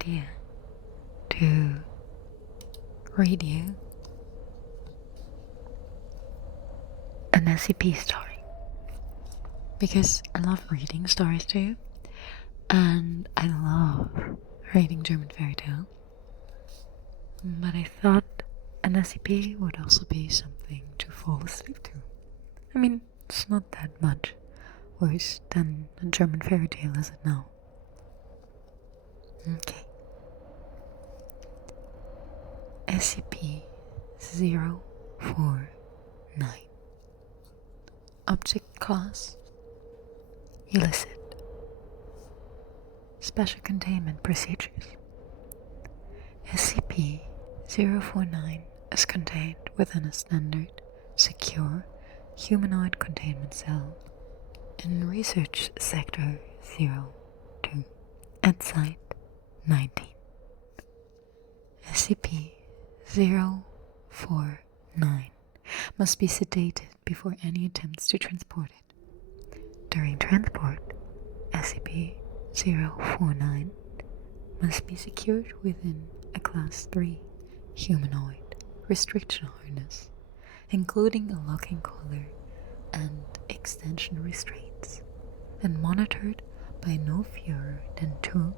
idea to read you an SCP story, because I love reading stories too, and I love reading German fairy tale. But I thought an SCP would also be something to fall asleep to. I mean, it's not that much worse than a German fairy tale, is it now? Okay. SCP-049. Object class illicit. Special containment procedures. SCP-049 is contained within a standard, secure, humanoid containment cell in Research Sector 02 at Site 19. SCP-049 must be sedated before any attempts to transport it. During transport, SCP-049 must be secured within a Class 3 humanoid restriction harness, including a locking collar and extension restraints, and monitored by no fewer than 2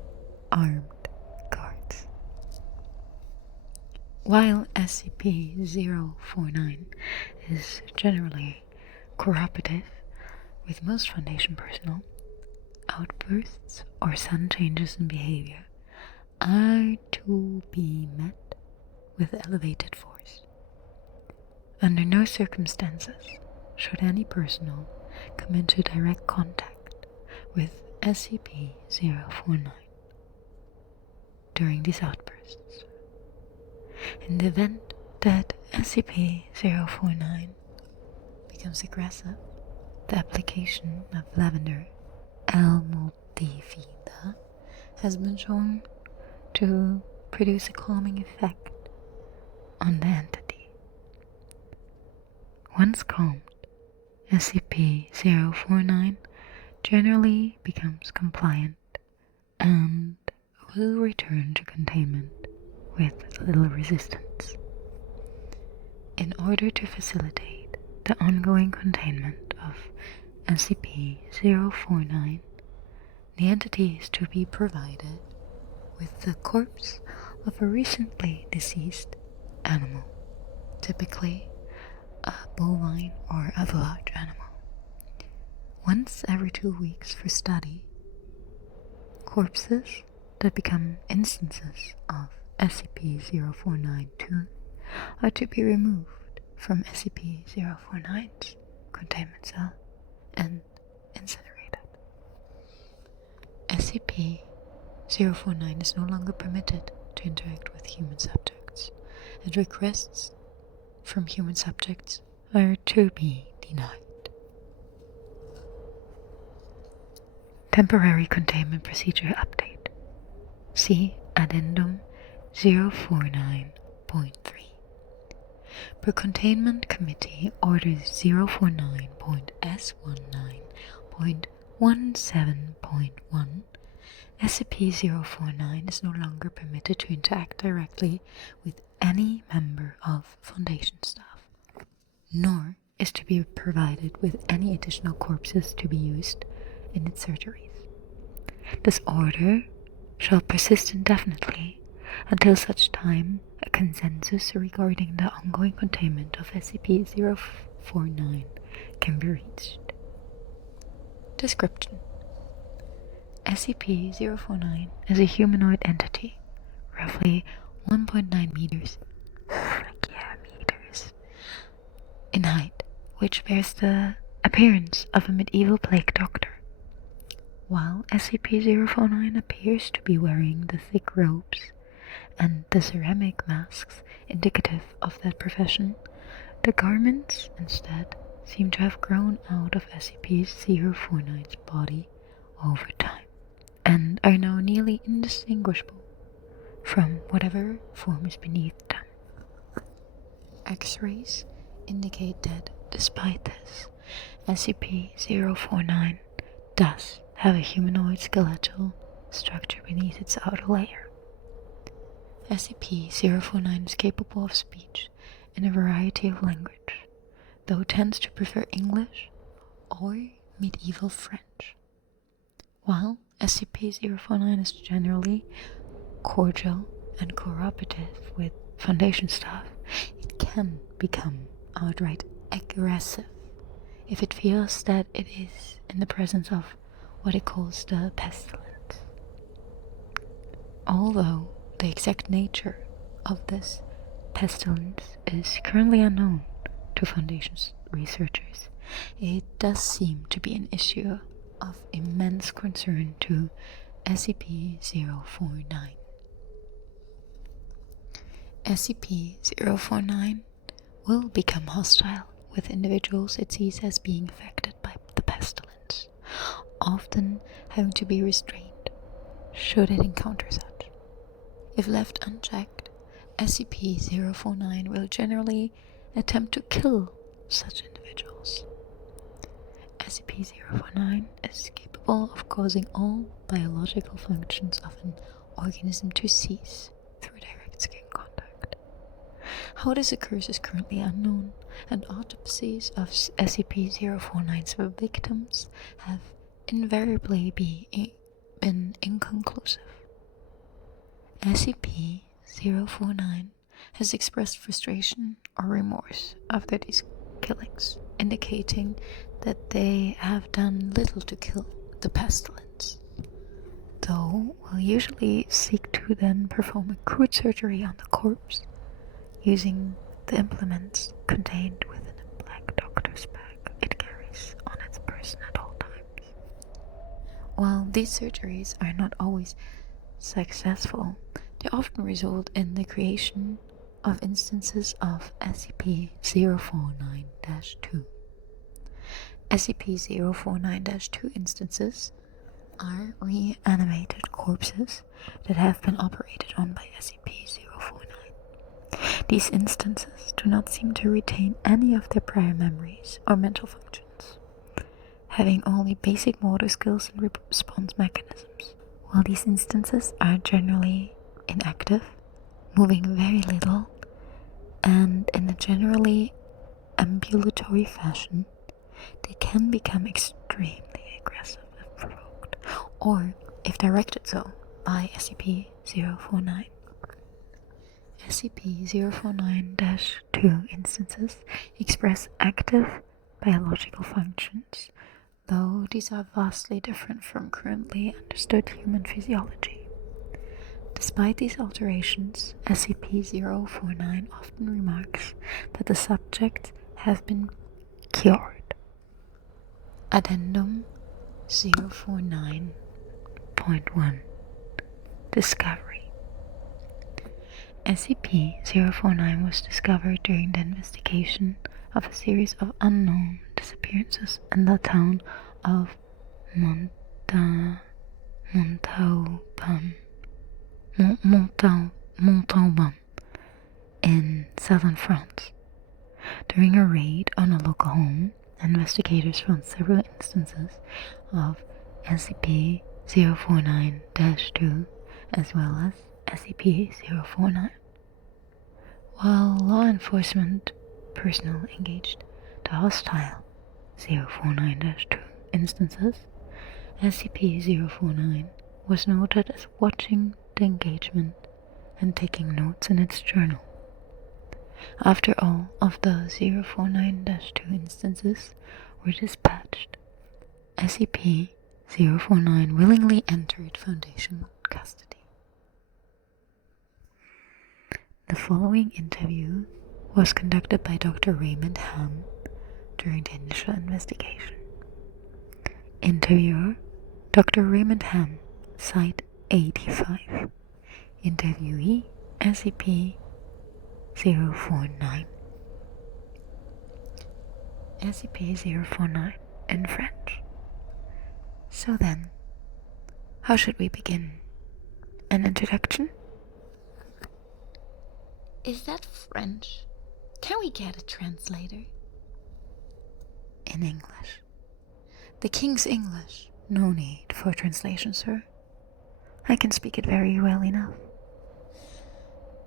armed guards. While SCP-049 is generally cooperative with most Foundation personnel, outbursts or sudden changes in behavior are to be met with elevated force. Under no circumstances should any personnel come into direct contact with SCP-049 during these outbursts. In the event that SCP-049 becomes aggressive, the application of lavender almaldehyd has been shown to produce a calming effect on the entity. Once calmed, SCP-049 generally becomes compliant and will return to containment with little resistance. In order to facilitate the ongoing containment of SCP-049, the entity is to be provided with the corpse of a recently deceased animal, typically a bovine or other large animal, once every 2 weeks for study. Corpses that become instances of SCP-049-2 are to be removed from SCP-049's containment cell and incinerated. SCP-049 is no longer permitted to interact with human subjects, and requests from human subjects are to be denied. Temporary Containment Procedure Update. See Addendum 049.3. Per Containment Committee Orders 049.S19.17.1, SCP-049 is no longer permitted to interact directly with any member of Foundation staff, nor is to be provided with any additional corpses to be used in its surgeries. This order shall persist indefinitely until such time a consensus regarding the ongoing containment of SCP-049 can be reached. Description: SCP-049 is a humanoid entity, roughly 1.9 meters in height, which bears the appearance of a medieval plague doctor. While SCP-049 appears to be wearing the thick robes and the ceramic masks indicative of that profession, the garments instead seem to have grown out of SCP-049's body over time, and are now nearly indistinguishable from whatever form is beneath them. X-rays indicate that, despite this, SCP-049 does have a humanoid skeletal structure beneath its outer layer. SCP-049 is capable of speech in a variety of language, though tends to prefer English or medieval French. While SCP-049 is generally cordial and cooperative with Foundation staff, it can become outright aggressive if it feels that it is in the presence of what it calls the pestilence. Although the exact nature of this pestilence is currently unknown to Foundation's researchers, it does seem to be an issue of immense concern to SCP-049. SCP-049 will become hostile with individuals it sees as being affected by the pestilence, often having to be restrained should it encounter such. If left unchecked, SCP-049 will generally attempt to kill such individuals. SCP-049 is capable of causing all biological functions of an organism to cease through direct skin contact. How this occurs is currently unknown, and autopsies of SCP-049's victims have invariably been inconclusive. SCP-049 has expressed frustration or remorse after these killings, indicating that they have done little to kill the pestilence, though will usually seek to then perform a crude surgery on the corpse using the implements contained within a black doctor's bag it carries on its person at all times. While these surgeries are not always successful, they often result in the creation of instances of SCP-049-2. SCP-049-2 instances are reanimated corpses that have been operated on by SCP-049. These instances do not seem to retain any of their prior memories or mental functions, having only basic motor skills and response mechanisms. While these instances are generally inactive, moving very little, and in a generally ambulatory fashion, they can become extremely aggressive if provoked, or if directed so by SCP-049. SCP-049-2 instances express active biological functions, though these are vastly different from currently understood human physiology. Despite these alterations, SCP-049 often remarks that the subjects have been cured. Addendum 049.1 Discovery. SCP-049 was discovered during the investigation of a series of unknown disappearances in the town of Montauban in southern France. During a raid on a local home, investigators found several instances of SCP-049-2 as well as SCP-049. While law enforcement personnel engaged the hostile 049-2 instances, SCP-049 was noted as watching the engagement and taking notes in its journal. After all of the 049-2 instances were dispatched, SCP-049 willingly entered Foundation custody. The following interview was conducted by Dr. Raymond Ham during the initial investigation. Interviewer: Dr. Raymond Ham, Site 85. Interviewee: SCP-049. SCP-049 in French. So then, how should we begin? An introduction? Is that French? Can we get a translator? In English. The King's English. No need for translation, sir. I can speak it very well enough.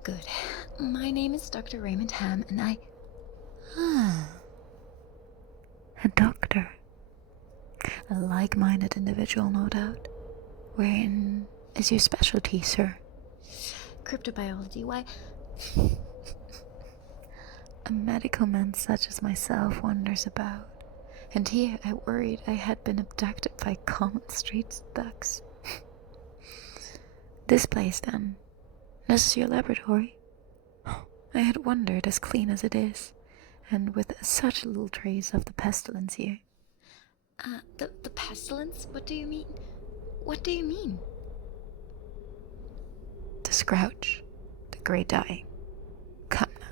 Good. My name is Dr. Raymond Ham, and I... A doctor. A like-minded individual, no doubt. Wherein is your specialty, sir? Cryptobiology, why... A medical man such as myself wanders about. And here I worried I had been abducted by common street thugs. This place, then. This is your laboratory? I had wondered, as clean as it is, and with such little trace of the pestilence here. The pestilence? What do you mean? What do you mean? The Scrouch. The Great Dying. Come now.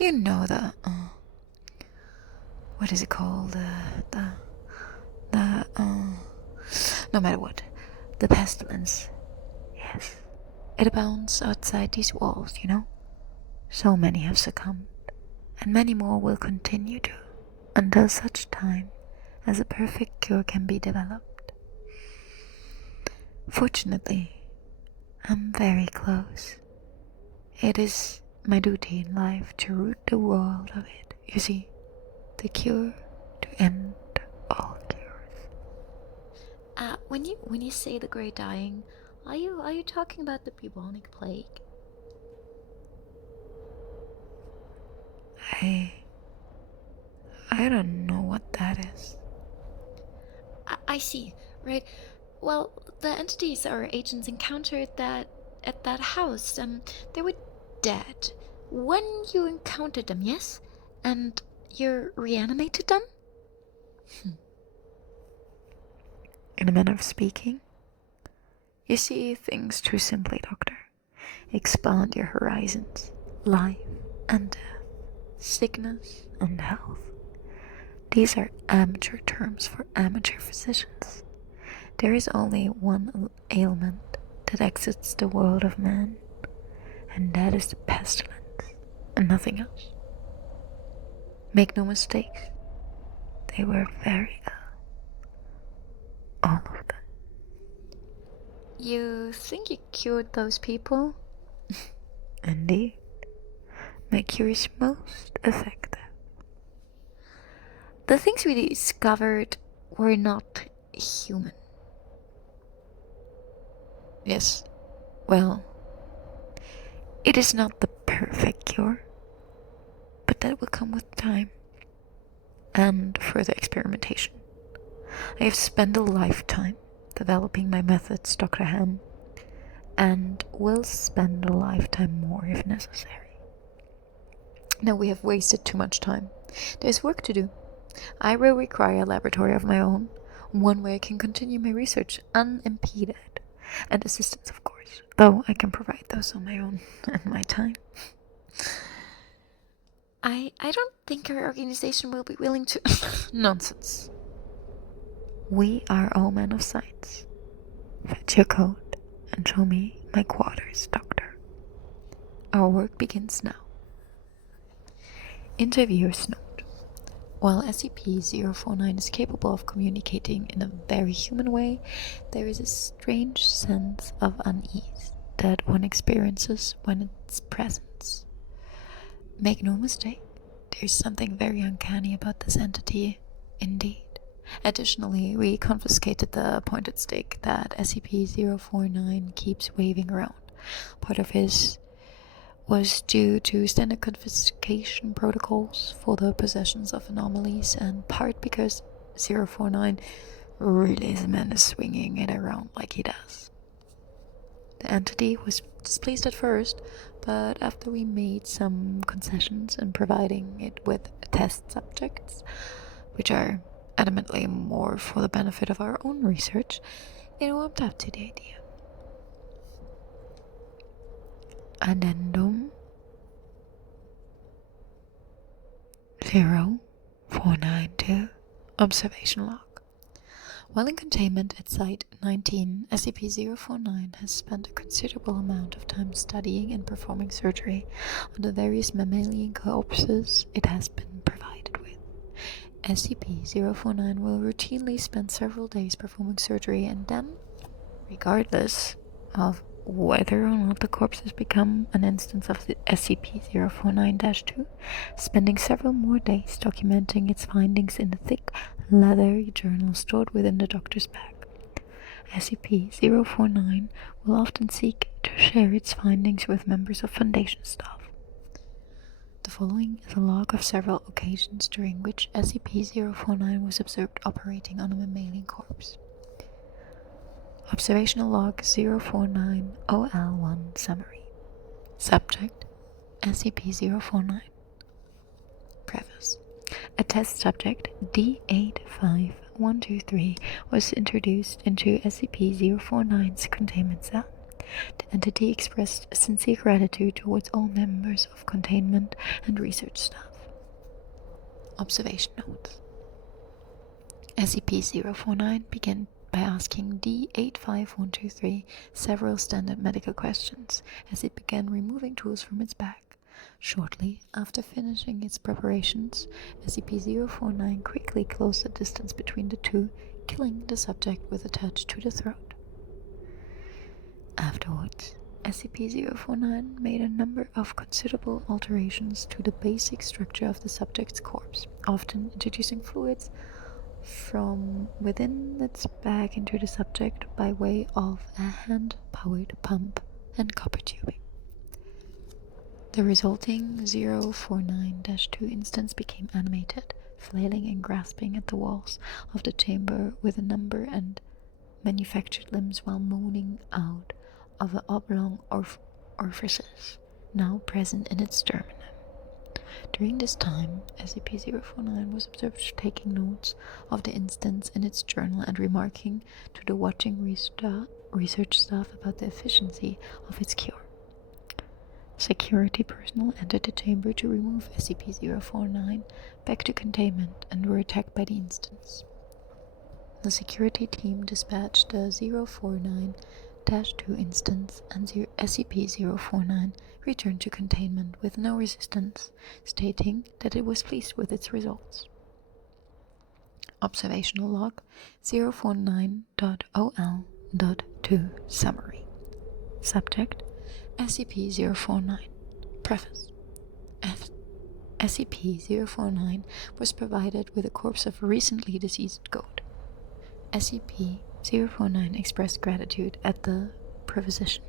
You know the, what is it called? No matter what. The pestilence. Yes. It abounds outside these walls, you know. So many have succumbed, and many more will continue to, until such time as a perfect cure can be developed. Fortunately, I'm very close. It is my duty in life to root the world of it, you see, the cure to end all cures. When you say the Great Dying, are you talking about the bubonic plague? I don't know what that is. I see, right. Well, the entities or agents encountered that at that house, they were dead. When you encountered them, yes? And you reanimated them? In a manner of speaking, you see things too simply, Doctor. Expand your horizons. Life and death. Sickness and health. These are amateur terms for amateur physicians. There is only one ailment that exits the world of man, and that is the pestilence, and nothing else. Make no mistakes, they were very ill. All of them. You think you cured those people? Indeed. My cure is most effective. The things we discovered were not human. Yes. Well, it is not the perfect cure, but that will come with time and further experimentation. I have spent a lifetime developing my methods, Dr. Ham, and will spend a lifetime more if necessary. Now we have wasted too much time. There's work to do. I will require a laboratory of my own, one where I can continue my research unimpeded, and assistance, of course, though I can provide those on my own and my time. I don't think our organization will be willing to... Nonsense. We are all men of science. Fetch your coat and show me my quarters, Doctor. Our work begins now. Interviewer's note. While SCP-049 is capable of communicating in a very human way, there is a strange sense of unease that one experiences when its presence. Make no mistake, there's something very uncanny about this entity, indeed. Additionally, we confiscated the pointed stick that SCP-049 keeps waving around. Part of his was due to standard confiscation protocols for the possessions of anomalies, and part because 049 really is a menace swinging it around like he does. The entity was displeased at first, but after we made some concessions in providing it with test subjects, which are adamantly more for the benefit of our own research, it warmed up to the idea. Addendum 0492 Observation Log. While in containment at Site 19, SCP-049 has spent a considerable amount of time studying and performing surgery on the various mammalian corpses it has been provided with. SCP-049 will routinely spend several days performing surgery and then, regardless of whether or not the corpse has become an instance of the SCP-049-2, spending several more days documenting its findings in a thick leather journal stored within the doctor's bag. SCP-049 will often seek to share its findings with members of Foundation staff. The following is a log of several occasions during which SCP-049 was observed operating on a mammalian corpse. Observational Log 049-OL1 Summary. Subject: SCP-049. Preface: a test subject, D85123, was introduced into SCP-049's containment cell. The entity expressed sincere gratitude towards all members of containment and research staff. Observation Notes: SCP-049 began by asking D85123 several standard medical questions as it began removing tools from its bag. Shortly after finishing its preparations, SCP-049 quickly closed the distance between the two, killing the subject with a touch to the throat. Afterwards, SCP-049 made a number of considerable alterations to the basic structure of the subject's corpse, often introducing fluids from within its bag into the subject by way of a hand-powered pump and copper tubing. The resulting 049-2 instance became animated, flailing and grasping at the walls of the chamber with a number and manufactured limbs while moaning out of the oblong orifices now present in its sternum. During this time, SCP-049 was observed taking notes of the instance in its journal and remarking to the watching research staff about the efficiency of its cure. Security personnel entered the chamber to remove SCP-049 back to containment and were attacked by the instance. The security team dispatched the 049-2 instance, and SCP-049 returned to containment with no resistance, stating that it was pleased with its results. Observational Log 049.OL.2 Summary. Subject: SCP-049. Preface: SCP-049 was provided with a corpse of a recently deceased goat. SCP-049 expressed gratitude at the proposition.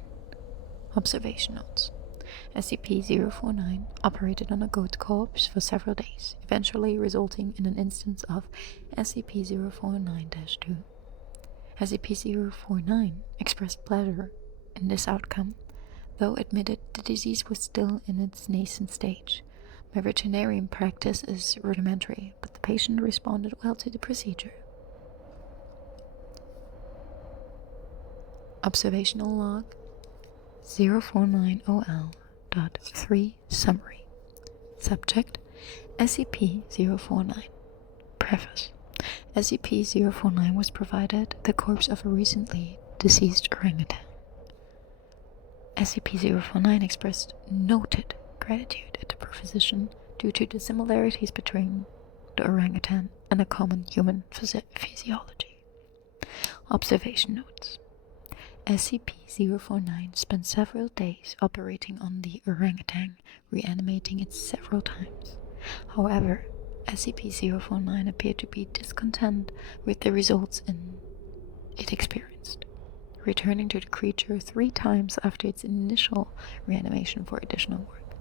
Observation Notes: SCP-049 operated on a goat corpse for several days, eventually resulting in an instance of SCP-049-2. SCP-049 expressed pleasure in this outcome, though admitted the disease was still in its nascent stage. My veterinarian practice is rudimentary, but the patient responded well to the procedure. Observational Log 049OL.3 Summary. Subject: SCP-049. Preface: SCP-049 was provided the corpse of a recently deceased orangutan. SCP-049 expressed noted gratitude at the proposition due to the similarities between the orangutan and a common human physiology. Observation Notes: SCP-049 spent several days operating on the orangutan, reanimating it several times. However, SCP-049 appeared to be discontent with the results it experienced, returning to the creature 3 times after its initial reanimation for additional work.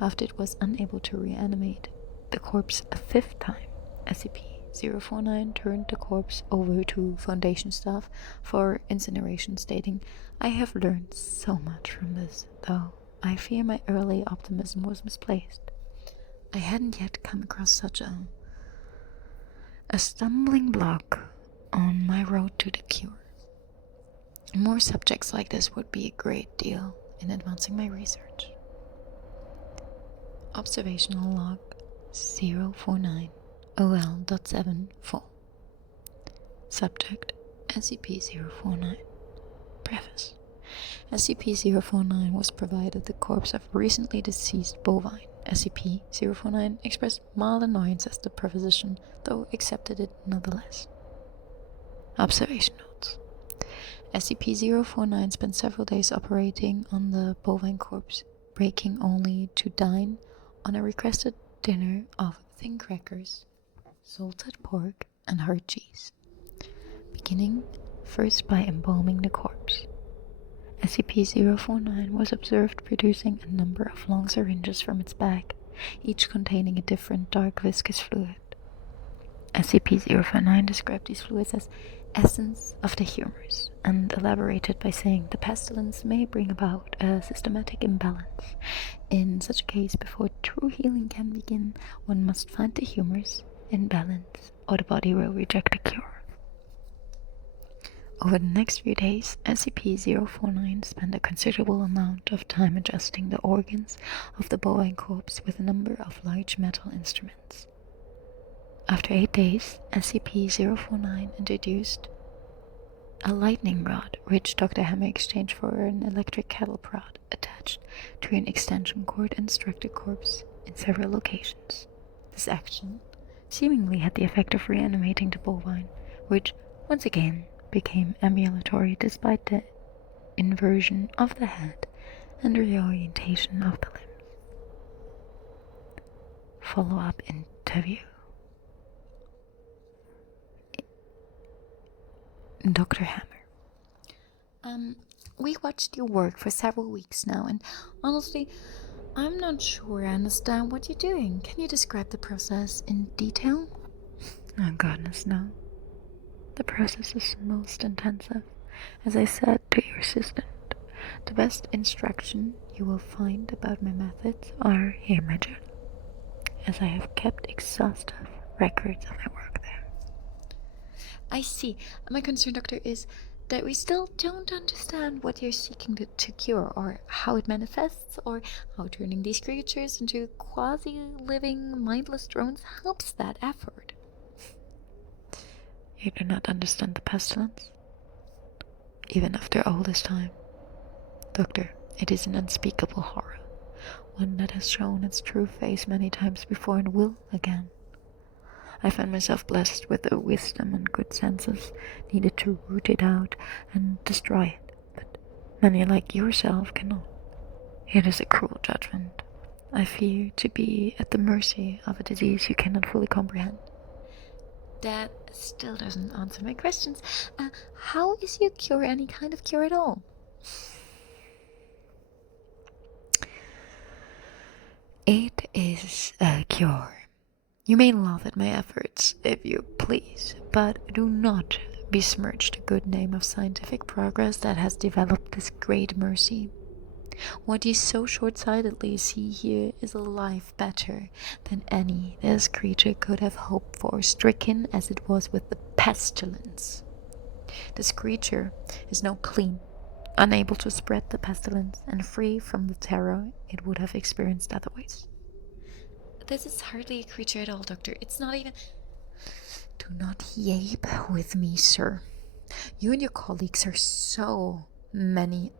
After it was unable to reanimate the corpse a 5th time, SCP-049 turned the corpse over to Foundation staff for incineration, stating, "I have learned so much from this, though I fear my early optimism was misplaced. I hadn't yet come across such a stumbling block on my road to the cure. More subjects like this would be a great deal in advancing my research." Observational Log 049OL.7 Full. Subject: SCP-049. Preface: SCP-049 was provided the corpse of a recently deceased bovine. SCP-049 expressed mild annoyance at the proposition, though accepted it nonetheless. Observation Notes: SCP-049 spent several days operating on the bovine corpse, breaking only to dine on a requested dinner of thin crackers, salted pork, and hard cheese, beginning first by embalming the corpse. SCP-049 was observed producing a number of long syringes from its bag, each containing a different dark viscous fluid. SCP-049 described these fluids as essence of the humors, and elaborated by saying the pestilence may bring about a systematic imbalance. In such a case, before true healing can begin, one must find the humors in balance, or the body will reject the cure. Over the next few days, SCP-049 spent a considerable amount of time adjusting the organs of the bovine corpse with a number of large metal instruments. After 8 days, SCP-049 introduced a lightning rod, which Dr. Hammer exchanged for an electric cattle prod attached to an extension cord and struck the corpse in several locations. This action seemingly had the effect of reanimating the bovine, which, once again, became ambulatory despite the inversion of the head and reorientation of the limbs. Follow-up interview. Dr. Hammer. We watched your work for several weeks now, and honestly, I'm not sure I understand what you're doing. Can you describe the process in detail? Oh, goodness, no. The process is most intensive. As I said to your assistant, the best instruction you will find about my methods are here in my journal, as I have kept exhaustive records of my work there. I see. My concern, Doctor, is that we still don't understand what you're seeking to cure, or how it manifests, or how turning these creatures into quasi-living, mindless drones helps that effort. You do not understand the pestilence? Even after all this time. Doctor, it is an unspeakable horror, one that has shown its true face many times before and will again. I find myself blessed with the wisdom and good senses needed to root it out and destroy it, but many like yourself cannot. It is a cruel judgment. I fear to be at the mercy of a disease you cannot fully comprehend. That still doesn't answer my questions. How is your cure any kind of cure at all? It is a cure. You may laugh at my efforts, if you please, but do not besmirch the good name of scientific progress that has developed this great mercy. What you so short-sightedly see here is a life better than any this creature could have hoped for, stricken as it was with the pestilence. This creature is now clean, unable to spread the pestilence, and free from the terror it would have experienced otherwise. This is hardly a creature at all, Doctor. It's not even... Do not yape with me, sir. You and your colleagues are so many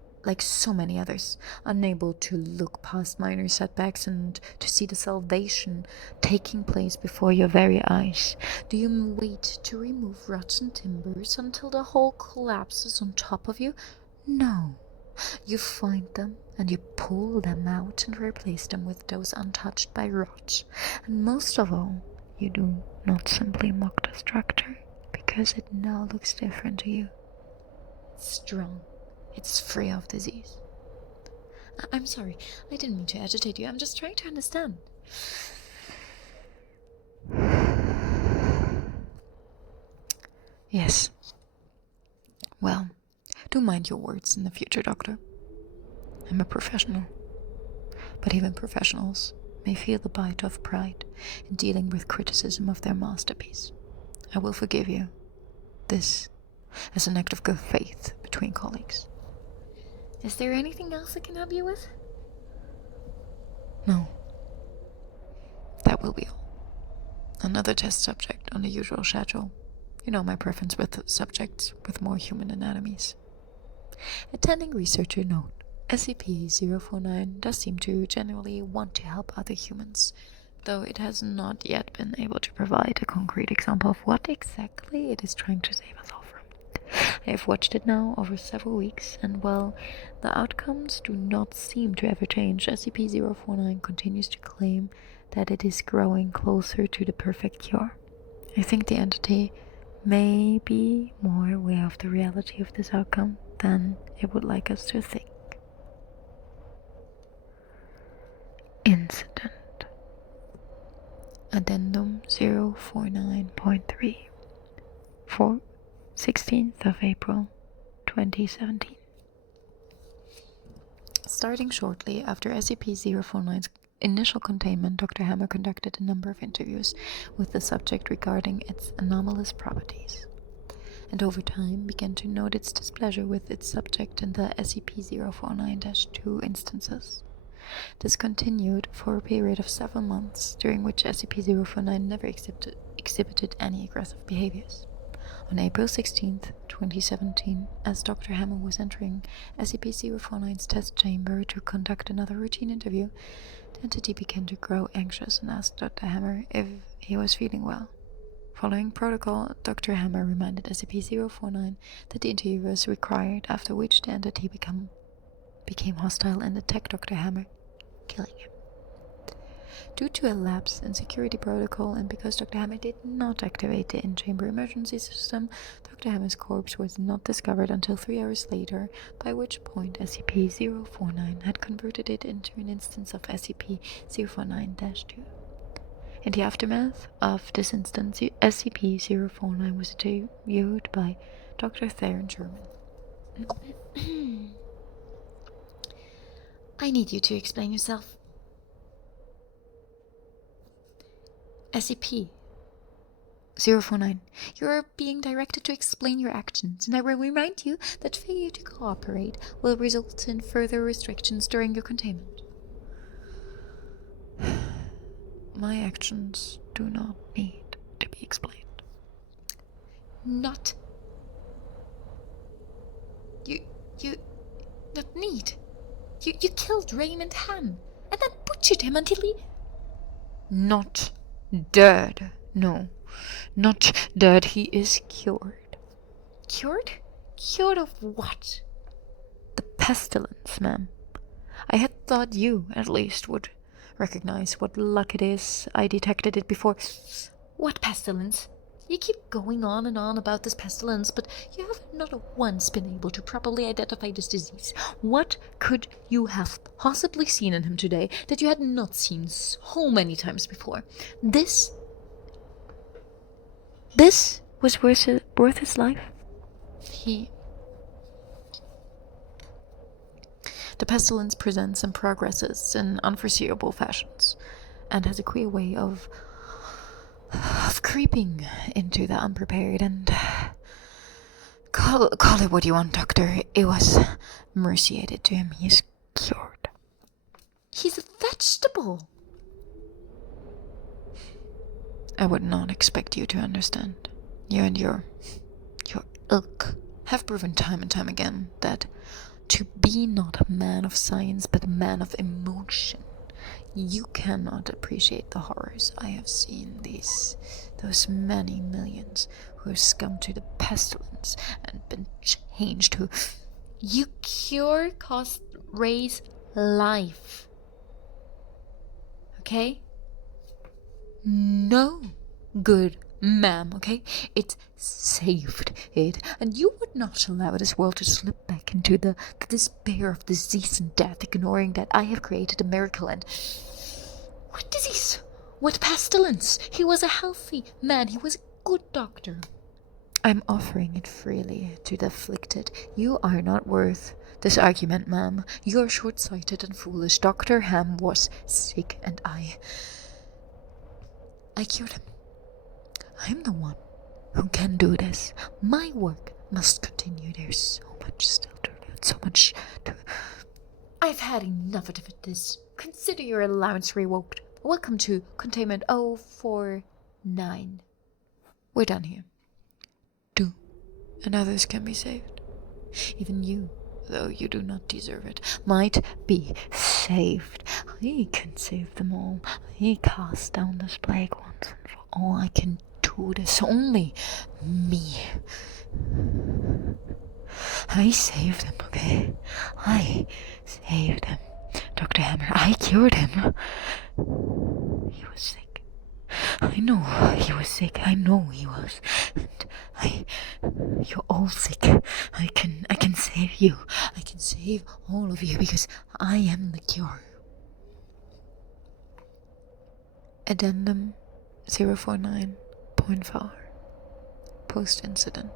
others, unable to look past minor setbacks and to see the salvation taking place before your very eyes. Do you wait to remove rotten timbers until the whole collapses on top of you? No. You find them and you pull them out and replace them with those untouched by rot. And most of all, you do not simply mock the structure because it now looks different to you. It's strong. It's free of disease. I'm sorry. I didn't mean to agitate you. I'm just trying to understand. Yes. Well, do mind your words in the future, Doctor. I'm a professional. But even professionals may feel the bite of pride in dealing with criticism of their masterpiece. I will forgive you. This is an act of good faith between colleagues. Is there anything else I can help you with? No. That will be all. Another test subject on the usual schedule. You know my preference with subjects with more human anatomies. Attending researcher note. SCP-049 does seem to genuinely want to help other humans, though it has not yet been able to provide a concrete example of what exactly it is trying to save us all from. I have watched it now over several weeks, and well, the outcomes do not seem to ever change. SCP-049 continues to claim that it is growing closer to the perfect cure. I think the entity may be more aware of the reality of this outcome than it would like us to think. Incident. Addendum 049.3 for 16th of April 2017. Starting shortly after SCP-049's initial containment, Dr. Hammer conducted a number of interviews with the subject regarding its anomalous properties, and over time began to note its displeasure with its subject in the SCP-049-2 instances. This continued for a period of several months, during which SCP-049 never exhibited any aggressive behaviors. On April 16th, 2017, as Dr. Hammer was entering SCP-049's test chamber to conduct another routine interview, the entity began to grow anxious and asked Dr. Hammer if he was feeling well. Following protocol, Dr. Hammer reminded SCP-049 that the interview was required, after which the entity became hostile and attacked Dr. Hammer, killing him. Due to a lapse in security protocol and because Dr. Hammer did not activate the in-chamber emergency system, Dr. Hammer's corpse was not discovered until 3 hours later, by which point SCP-049 had converted it into an instance of SCP-049-2. In the aftermath of this instance, SCP-049 was interviewed by Dr. Theron Sherman. I need you to explain yourself. SCP-049, you are being directed to explain your actions, and I will remind you that failure to cooperate will result in further restrictions during your containment. My actions do not need to be explained. Not need. You killed Raymond Ham, and then butchered him until he... Not dead. No, not dead. He is cured. Cured? Cured of what? The pestilence, ma'am. I had thought you, at least, would recognize what luck it is. I detected it before. What pestilence? You keep going on and on about this pestilence, but you have not once been able to properly identify this disease. What could you have possibly seen in him today that you had not seen so many times before? This was worth his life? The pestilence presents and progresses in unforeseeable fashions, and has a queer way of creeping into the unprepared, and call it what you want, Doctor. It was merciated to him. He is cured. He's a vegetable. I would not expect you to understand. You and your ilk have proven time and time again that to be not a man of science but a man of emotion, you cannot appreciate the horrors I have seen. Those many millions who have succumbed to the pestilence and been changed to... You cure cost Ray's life. Okay? No, good ma'am, okay? It saved it, and you would not allow this world to slip back into the despair of disease and death, ignoring that I have created a miracle. And what disease? What pestilence? He was a healthy man. He was a good doctor. I'm offering it freely to the afflicted. You are not worth this argument, ma'am. You are short-sighted and foolish. Dr. Ham was sick, and I cured him. I'm the one who can do this. My work must continue. There's so much still to learn, so much to... I've had enough of this. Consider your allowance revoked. Welcome to Containment 049. We're done here. Do, and others can be saved. Even you, though you do not deserve it, might be saved. I can save them all. I cast down this plague once and for all. I can do do this. Only me. I saved him, okay? I saved him. Dr. Hammer, I cured him. He was sick. I know he was sick. I know he was. And you're all sick. I can save you. I can save all of you because I am the cure. Addendum 049.4. Post-incident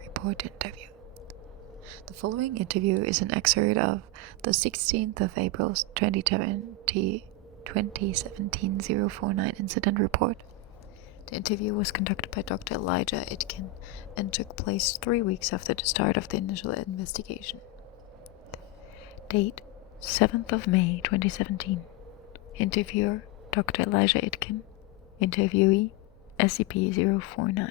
report interview. The following interview is an excerpt of the 16th of April 2017 049 incident report. The interview was conducted by Dr. Elijah Itkin and took place 3 weeks after the start of the initial investigation. Date 7th of May 2017. Interviewer Dr. Elijah Itkin. Interviewee SCP-049.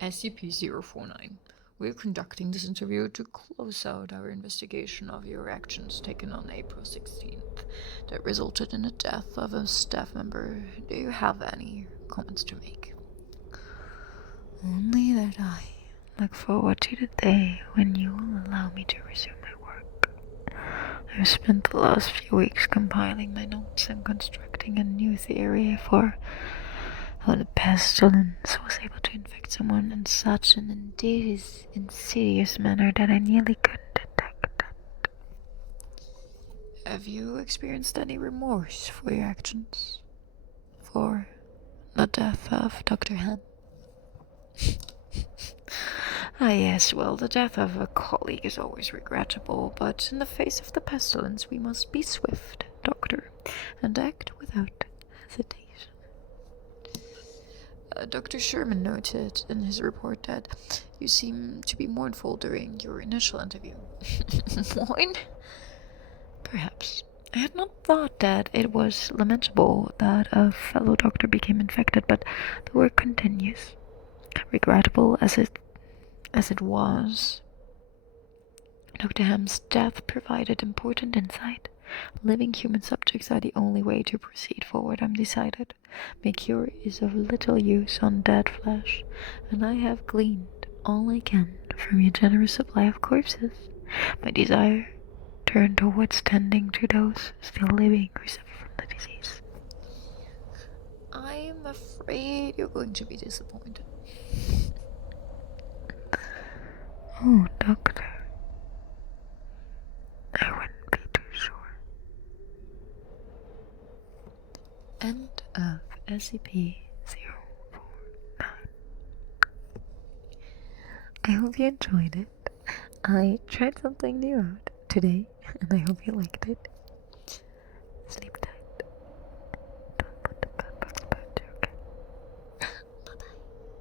SCP-049. We're conducting this interview to close out our investigation of your actions taken on April 16th that resulted in the death of a staff member. Do you have any comments to make? Only that I look forward to the day when you will allow me to resume my work. I've spent the last few weeks compiling my notes and constructing a new theory for how the pestilence was able to infect someone in such an insidious manner that I nearly couldn't detect it. Have you experienced any remorse for your actions? For the death of Dr. Han? Yes, well, the death of a colleague is always regrettable, but in the face of the pestilence we must be swift, Doctor, and act without hesitation. Dr. Sherman noted in his report that you seem to be mournful during your initial interview. Mourn? Perhaps. I had not thought that it was lamentable that a fellow doctor became infected, but the work continues. Regrettable as it was, Dr. Ham's death provided important insight. Living human subjects are the only way to proceed forward, I'm decided. My cure is of little use on dead flesh, and I have gleaned all I can from your generous supply of corpses. My desire turned towards tending to those still living who suffer from the disease. I'm afraid you're going to be disappointed. Oh, Doctor. I wouldn't be too sure. End of SCP-049. I hope you enjoyed it. I tried something new out today, and I hope you liked it.